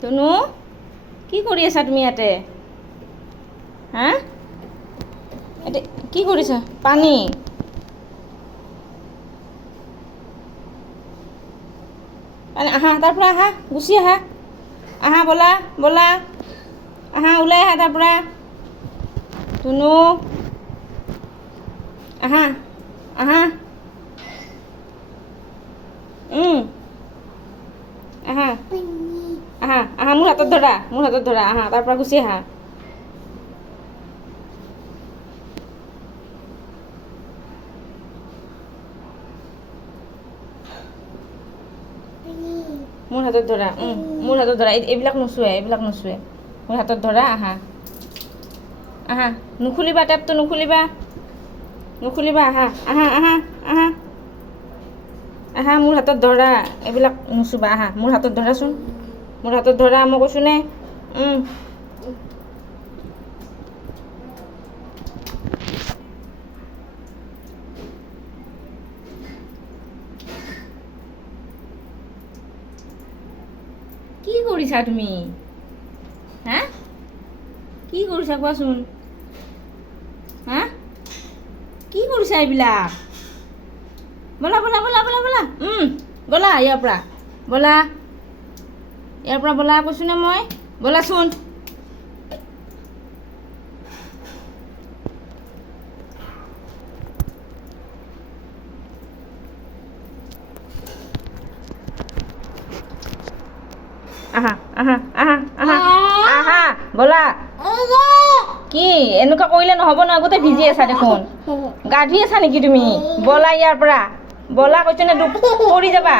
তনু কি কৰি আছা তুমি ইয়াতে? হা এতিয়া কি কৰিছা? পানী পানী আহা, তাৰ পৰা আহা, গুচি আহা, আহা ব'লা ব'লা, আহা ওলাই আহা তাৰ পৰা। তনু আহা আহা, আহা আহা আহা, মোৰ হাতত ধৰা, মোৰ হাতত ধৰা, আহা তাৰ পৰা গুচি আহা। মোৰ হাতত ধৰা, মোৰ হাতত ধৰা, এইবিলাক নোচোৱে, এইবিলাক নোচোৱে, মোৰ হাতত ধৰা, আহা আহা, নুখুলিবা টেপটো, নুখুলিবা নুখুলিবা, আহা আহা আহা আহা আহা, মোৰ হাতত ধৰা, এইবিলাক নুচুবা, আহা মোৰ হাতত ধৰাচোন, মোৰ হাতত ধৰা, মই কৈছোঁ নে। কি কৰিছা তুমি? হা কি কৰিছা কোৱাচোন? হা কি কৰিছা এইবিলাক? ব'লা ব'লা ব'লা ব'লা ব'লা, ব'লা ইয়াৰ পৰা, ব'লা ইয়াৰ পৰা, ব'লা কৈছোঁ নে মই, ব'লাচোন। আহা আহা আহা আহা আহা, ব'লা। কি এনেকুৱা কৰিলে নহ'ব নহয়, গোটেই ভিজি আছা দেখোন, গা ধুই আছা নেকি তুমি? ব'লা ইয়াৰ পৰা, ব'লা কৈছোঁ নে, পৰি যাবা।